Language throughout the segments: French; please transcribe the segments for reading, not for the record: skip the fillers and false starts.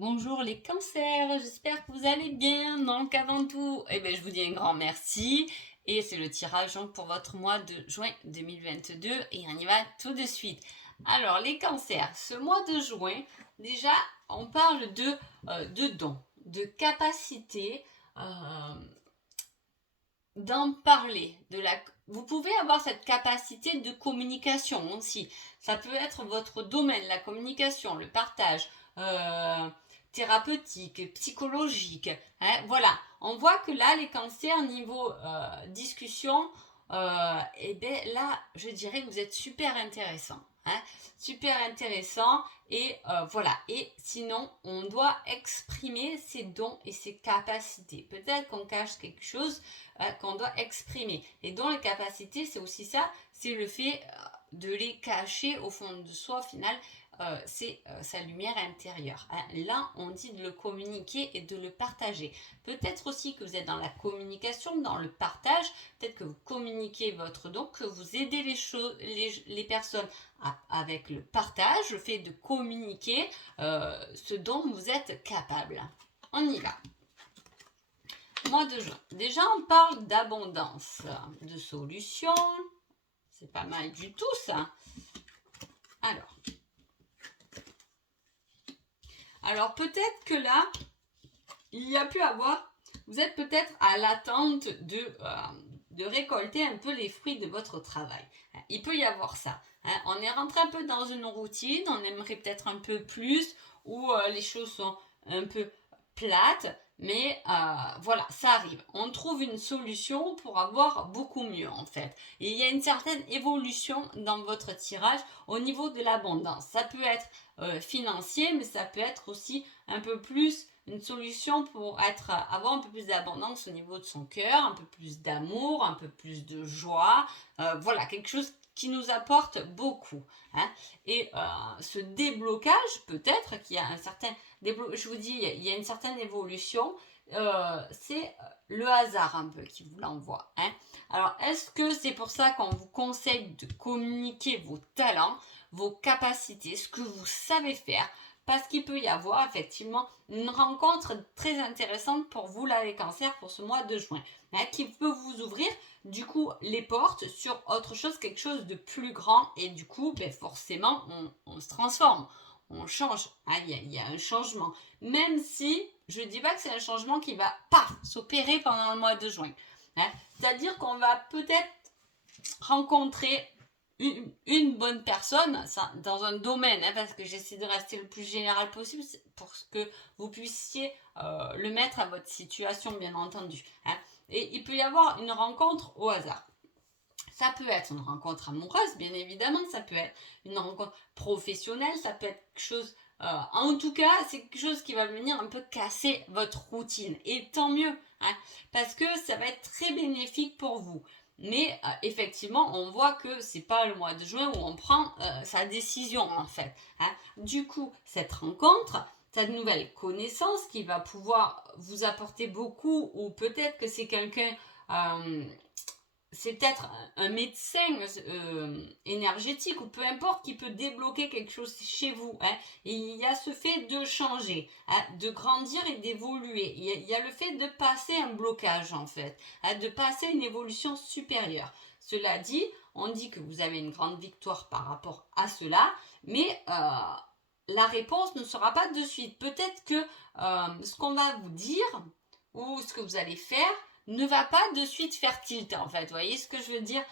Bonjour les cancers, j'espère que vous allez bien. Donc avant tout, je vous dis un grand merci. Et c'est le tirage pour votre mois de juin 2022 et on y va tout de suite. Alors les cancers, ce mois de juin, déjà on parle de dons, de capacité d'en parler. Vous pouvez avoir cette capacité de communication aussi. Ça peut être votre domaine, la communication, le partage. Thérapeutique, psychologique. Voilà, on voit que là, les cancers, niveau discussion, là, je dirais que vous êtes super intéressant. Super intéressant. Et voilà. Et sinon, on doit exprimer ses dons et ses capacités. Peut-être qu'on cache quelque chose qu'on doit exprimer. Et dont les capacités, c'est aussi ça, c'est le fait de les cacher au fond de soi, au final, c'est sa lumière intérieure. Là, on dit de le communiquer et de le partager. Peut-être aussi que vous êtes dans la communication, dans le partage. Peut-être que vous communiquez votre don, que vous aidez les personnes avec le partage, le fait de communiquer ce dont vous êtes capable. On y va. Mois de juin. Déjà, on parle d'abondance, de solutions. C'est pas mal du tout, ça. Alors peut-être que là, il y a pu avoir, vous êtes peut-être à l'attente de récolter un peu les fruits de votre travail. Il peut y avoir ça. On est rentré un peu dans une routine, on aimerait peut-être un peu plus, où les choses sont un peu plates, mais voilà, ça arrive. On trouve une solution pour avoir beaucoup mieux en fait. Et il y a une certaine évolution dans votre tirage au niveau de l'abondance. Ça peut être financier, mais ça peut être aussi un peu plus une solution pour avoir un peu plus d'abondance au niveau de son cœur, un peu plus d'amour, un peu plus de joie. Voilà, quelque chose qui nous apporte beaucoup. Et ce déblocage, peut-être qu'il y a un certain je vous dis, il y a une certaine évolution. C'est le hasard un peu qui vous l'envoie. Alors, est-ce que c'est pour ça qu'on vous conseille de communiquer vos talents, vos capacités, ce que vous savez faire? Parce qu'il peut y avoir effectivement une rencontre très intéressante pour vous là les cancers pour ce mois de juin, qui peut vous ouvrir du coup les portes sur autre chose, quelque chose de plus grand, et du coup forcément on se transforme, on change, il y a un changement, même si je ne dis pas que c'est un changement qui va s'opérer pendant le mois de juin. C'est-à-dire qu'on va peut-être rencontrer une bonne personne dans un domaine, parce que j'essaie de rester le plus général possible pour que vous puissiez le mettre à votre situation, bien entendu. Et il peut y avoir une rencontre au hasard. Ça peut être une rencontre amoureuse, bien évidemment, ça peut être une rencontre professionnelle, ça peut être quelque chose... en tout cas, c'est quelque chose qui va venir un peu casser votre routine. Et tant mieux, parce que ça va être très bénéfique pour vous. Mais effectivement, on voit que c'est pas le mois de juin où on prend sa décision, en fait. Du coup, cette rencontre, cette nouvelle connaissance qui va pouvoir vous apporter beaucoup, ou peut-être que c'est quelqu'un... c'est peut-être un médecin énergétique ou peu importe qui peut débloquer quelque chose chez vous. Et il y a ce fait de changer, de grandir et d'évoluer. Il y a le fait de passer un blocage en fait, de passer une évolution supérieure. Cela dit, on dit que vous avez une grande victoire par rapport à cela, mais la réponse ne sera pas de suite. Peut-être que ce qu'on va vous dire ou ce que vous allez faire ne va pas de suite faire tilt en fait. Vous voyez ce que je veux dire?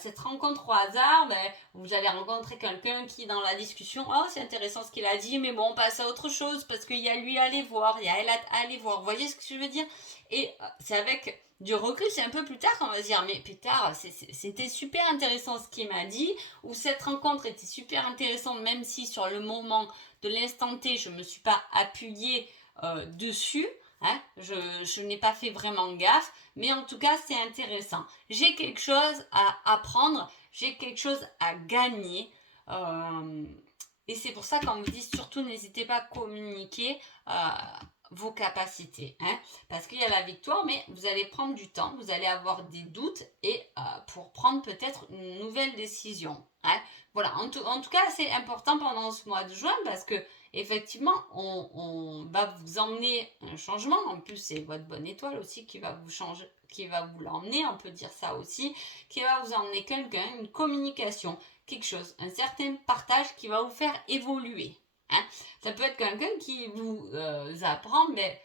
Cette rencontre au hasard, vous allez rencontrer quelqu'un qui dans la discussion, oh c'est intéressant ce qu'il a dit, mais bon on passe à autre chose parce qu'il y a lui à aller voir, il y a elle à aller voir. Vous voyez ce que je veux dire? Et c'est avec du recul, c'est un peu plus tard qu'on va se dire, mais pétard, c'était super intéressant ce qu'il m'a dit, ou cette rencontre était super intéressante, même si sur le moment de l'instant T, je ne me suis pas appuyée dessus. Je n'ai pas fait vraiment gaffe, mais en tout cas c'est intéressant. J'ai quelque chose à apprendre, j'ai quelque chose à gagner. Et c'est pour ça qu'on vous dit surtout n'hésitez pas à communiquer vos capacités. Parce qu'il y a la victoire, mais vous allez prendre du temps, vous allez avoir des doutes et pour prendre peut-être une nouvelle décision. Voilà, en tout cas c'est important pendant ce mois de juin parce que effectivement, on va vous emmener un changement. En plus, c'est votre bonne étoile aussi qui va vous changer, qui va vous l'emmener, on peut dire ça aussi, qui va vous emmener quelqu'un, une communication, quelque chose, un certain partage qui va vous faire évoluer. Hein. Ça peut être quelqu'un qui vous apprend, mais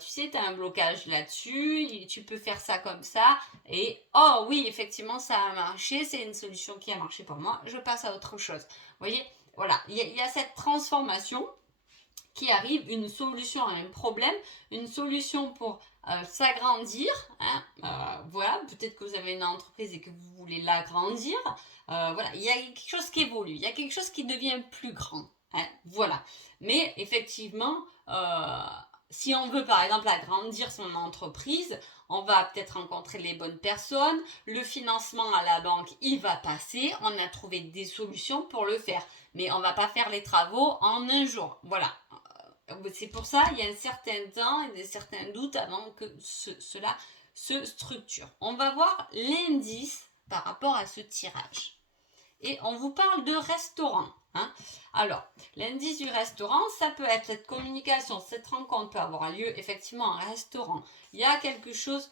tu sais, tu as un blocage là-dessus, tu peux faire ça comme ça, et oh oui, effectivement, ça a marché, c'est une solution qui a marché pour moi, je passe à autre chose. Vous voyez, voilà, il y a cette transformation qui arrive, une solution à un problème, une solution pour s'agrandir. Hein, voilà, peut-être que vous avez une entreprise et que vous voulez l'agrandir. Voilà, il y a quelque chose qui évolue, il y a quelque chose qui devient plus grand. Hein, voilà. Mais effectivement, si on veut par exemple agrandir son entreprise, on va peut-être rencontrer les bonnes personnes, le financement à la banque, il va passer, on a trouvé des solutions pour le faire. Mais on ne va pas faire les travaux en un jour. Voilà. C'est pour ça qu'il y a un certain temps et des certains doutes avant que cela se structure. On va voir l'indice par rapport à ce tirage. Et on vous parle de restaurant. Hein. Alors, l'indice du restaurant, ça peut être cette communication, cette rencontre peut avoir lieu effectivement en restaurant. Il y a quelque chose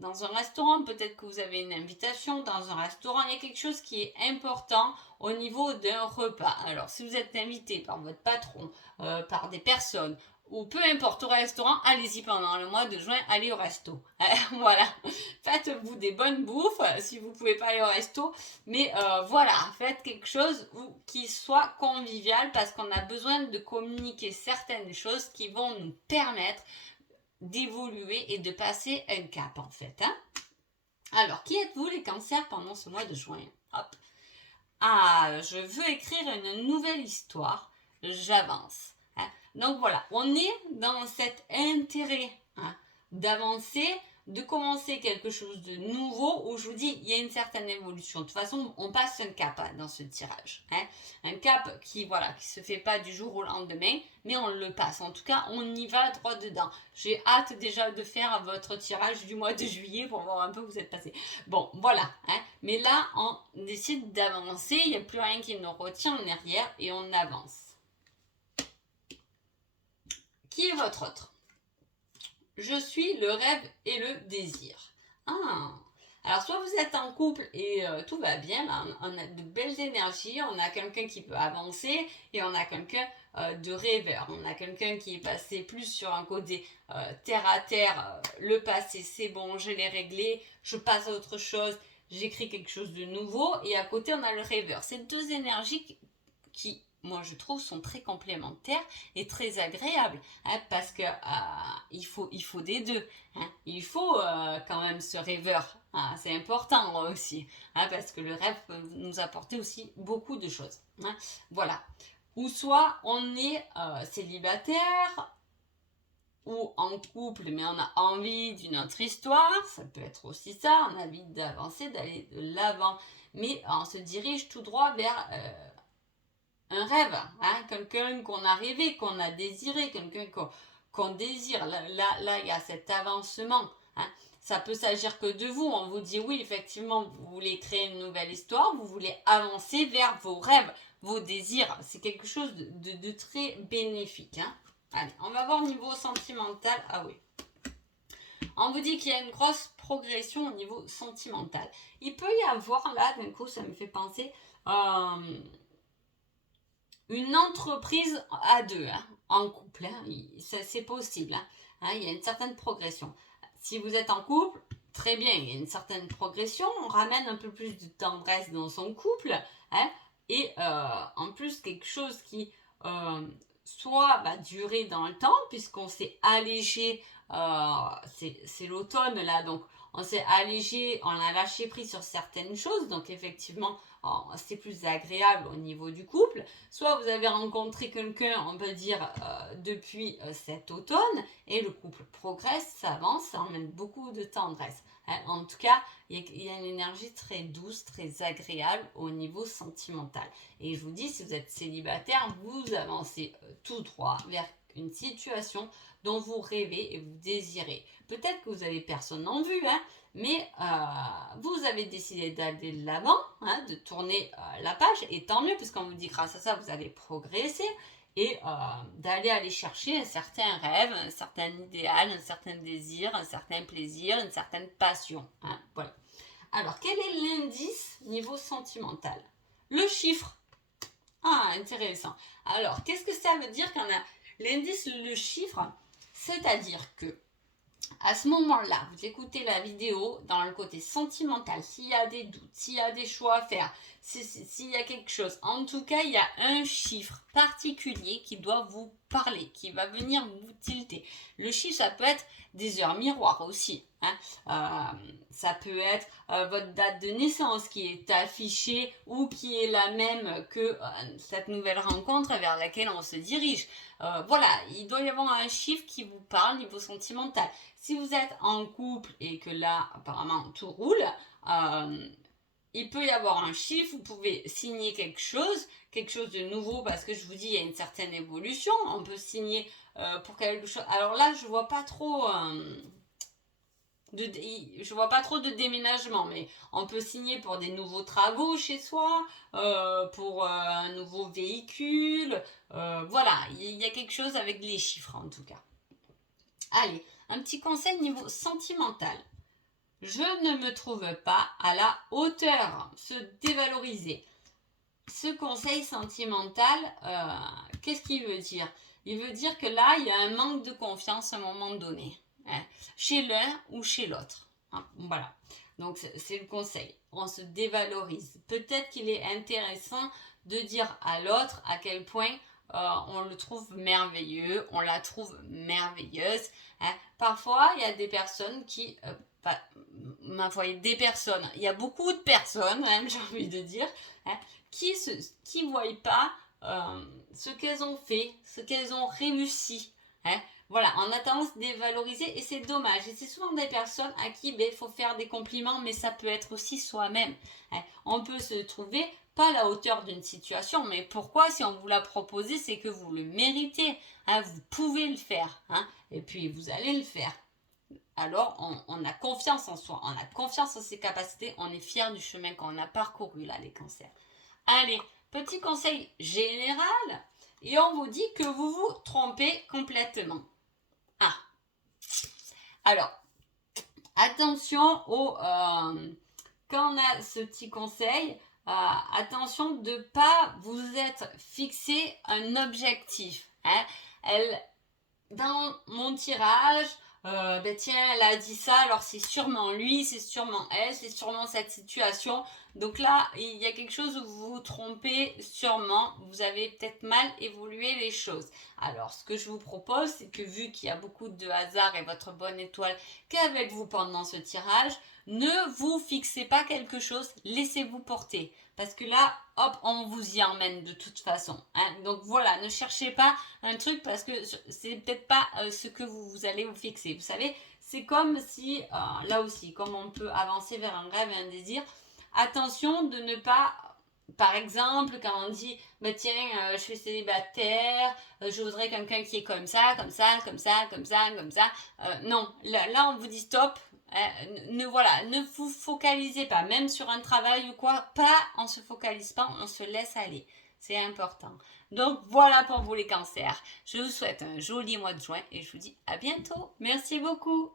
dans un restaurant, peut-être que vous avez une invitation dans un restaurant, il y a quelque chose qui est important au niveau d'un repas. Alors, si vous êtes invité par votre patron, par des personnes, ou peu importe au restaurant, allez-y pendant le mois de juin, allez au resto. Voilà, faites-vous des bonnes bouffes si vous ne pouvez pas aller au resto, mais voilà, faites quelque chose qui soit convivial parce qu'on a besoin de communiquer certaines choses qui vont nous permettre d'évoluer et de passer un cap en fait. Hein. Alors, qui êtes-vous les cancers pendant ce mois de juin? Hop. Ah, je veux écrire une nouvelle histoire, j'avance. Hein. Donc voilà, on est dans cet intérêt d'avancer, de commencer quelque chose de nouveau où je vous dis, il y a une certaine évolution. De toute façon, on passe un cap dans ce tirage. Hein. Un cap qui se fait pas du jour au lendemain, mais on le passe. En tout cas, on y va droit dedans. J'ai hâte déjà de faire votre tirage du mois de juillet pour voir un peu où vous êtes passé. Bon, voilà. Hein. Mais là, on décide d'avancer. Il n'y a plus rien qui nous retient en arrière et on avance. Qui est votre autre? Je suis le rêve et le désir. Ah. Alors, soit vous êtes en couple et tout va bien, là, on a de belles énergies, on a quelqu'un qui peut avancer et on a quelqu'un de rêveur. On a quelqu'un qui est passé plus sur un côté terre à terre, le passé c'est bon, je l'ai réglé, je passe à autre chose, j'écris quelque chose de nouveau et à côté on a le rêveur. C'est deux énergies qui moi je trouve sont très complémentaires et très agréables hein, parce que il faut des deux hein. Il faut quand même ce rêveur hein, c'est important aussi hein, parce que le rêve peut nous apporter aussi beaucoup de choses hein. Voilà, ou soit on est célibataire ou en couple mais on a envie d'une autre histoire, ça peut être aussi ça, on a envie d'avancer, d'aller de l'avant mais on se dirige tout droit vers un rêve, hein, quelqu'un qu'on a rêvé, qu'on a désiré, quelqu'un qu'on désire. Là, il y a cet avancement. Hein. Ça peut s'agir que de vous. On vous dit oui, effectivement, vous voulez créer une nouvelle histoire, vous voulez avancer vers vos rêves, vos désirs. C'est quelque chose de très bénéfique. Hein. Allez, on va voir niveau sentimental. Ah oui. On vous dit qu'il y a une grosse progression au niveau sentimental. Il peut y avoir là, d'un coup, ça me fait penser... une entreprise à deux, hein, en couple, hein, c'est possible. Hein, il y a une certaine progression. Si vous êtes en couple, très bien, il y a une certaine progression. On ramène un peu plus de tendresse dans son couple. Hein, et en plus, quelque chose qui soit va durer dans le temps, puisqu'on s'est allégé, c'est l'automne là, donc on s'est allégé, on a lâché prise sur certaines choses, donc effectivement, c'est plus agréable au niveau du couple. Soit vous avez rencontré quelqu'un, on peut dire, depuis cet automne, et le couple progresse, s'avance, ça emmène beaucoup de tendresse. Hein. En tout cas, il y a une énergie très douce, très agréable au niveau sentimental. Et je vous dis, si vous êtes célibataire, vous avancez tout droit vers une situation dont vous rêvez et vous désirez. Peut-être que vous avez personne en vue, hein, mais vous avez décidé d'aller de l'avant, hein, de tourner la page, et tant mieux, puisqu'on vous dit grâce à ça, vous allez progresser, et d'aller chercher un certain rêve, un certain idéal, un certain désir, un certain plaisir, une certaine passion. Hein, voilà. Alors, quel est l'indice niveau sentimental? Le chiffre. Ah, intéressant. Alors, qu'est-ce que ça veut dire quand on a l'indice, le chiffre? C'est-à-dire que à ce moment-là, vous écoutez la vidéo dans le côté sentimental, s'il y a des doutes, s'il y a des choix à faire, s'il y a quelque chose. En tout cas, il y a un chiffre particulier qui doit vous parler, qui va venir vous tilter. Le chiffre, ça peut être des heures miroirs aussi. Hein. Ça peut être votre date de naissance qui est affichée ou qui est la même que cette nouvelle rencontre vers laquelle on se dirige. Voilà, il doit y avoir un chiffre qui vous parle niveau sentimental. Si vous êtes en couple et que là, apparemment, tout roule, il peut y avoir un chiffre, vous pouvez signer quelque chose de nouveau, parce que je vous dis, il y a une certaine évolution, on peut signer pour quelque chose. Alors là, je vois pas trop de déménagement, mais on peut signer pour des nouveaux travaux chez soi, pour un nouveau véhicule, voilà, il y a quelque chose avec les chiffres en tout cas. Allez, un petit conseil niveau sentimental. Je ne me trouve pas à la hauteur, se dévaloriser. Ce conseil sentimental, qu'est-ce qu'il veut dire? Il veut dire que là, il y a un manque de confiance à un moment donné, hein, chez l'un ou chez l'autre. Hein, voilà, donc c'est le conseil. On se dévalorise. Peut-être qu'il est intéressant de dire à l'autre à quel point on le trouve merveilleux, on la trouve merveilleuse. Hein. Parfois, il y a des personnes qui... il y a beaucoup de personnes, hein, j'ai envie de dire, hein, qui ne voient pas ce qu'elles ont fait, ce qu'elles ont réussi. Hein. Voilà, on a tendance à dévaloriser et c'est dommage. Et c'est souvent des personnes à qui il faut faire des compliments, mais ça peut être aussi soi-même. Hein. On peut se trouver pas à la hauteur d'une situation, mais pourquoi? Si on vous l'a proposé, c'est que vous le méritez. Hein, vous pouvez le faire. Hein, et puis vous allez le faire. Alors, on a confiance en soi, on a confiance en ses capacités, on est fier du chemin qu'on a parcouru là, les cancers. Allez, petit conseil général, et on vous dit que vous vous trompez complètement. Ah, alors, attention quand on a ce petit conseil, attention de ne pas vous être fixé un objectif. Hein. Dans mon tirage, tiens, elle a dit ça, alors c'est sûrement lui, c'est sûrement elle, c'est sûrement cette situation. Donc là, il y a quelque chose où vous vous trompez sûrement, vous avez peut-être mal évolué les choses. Alors, ce que je vous propose, c'est que vu qu'il y a beaucoup de hasard et votre bonne étoile qu'avec vous pendant ce tirage, ne vous fixez pas quelque chose, laissez-vous porter. Parce que là, hop, on vous y emmène de toute façon. Hein. Donc voilà, ne cherchez pas un truc parce que c'est peut-être pas ce que vous allez vous fixer. Vous savez, c'est comme si, là aussi, comme on peut avancer vers un rêve et un désir, attention de ne pas, par exemple, quand on dit, tiens, je suis célibataire, je voudrais quelqu'un qui est comme ça, comme ça, comme ça, comme ça, comme ça. Non, là, on vous dit stop. Ne vous focalisez pas, même sur un travail ou quoi, on se focalise pas, on se laisse aller. C'est important. Donc voilà pour vous les cancers. Je vous souhaite un joli mois de juin et je vous dis à bientôt. Merci beaucoup.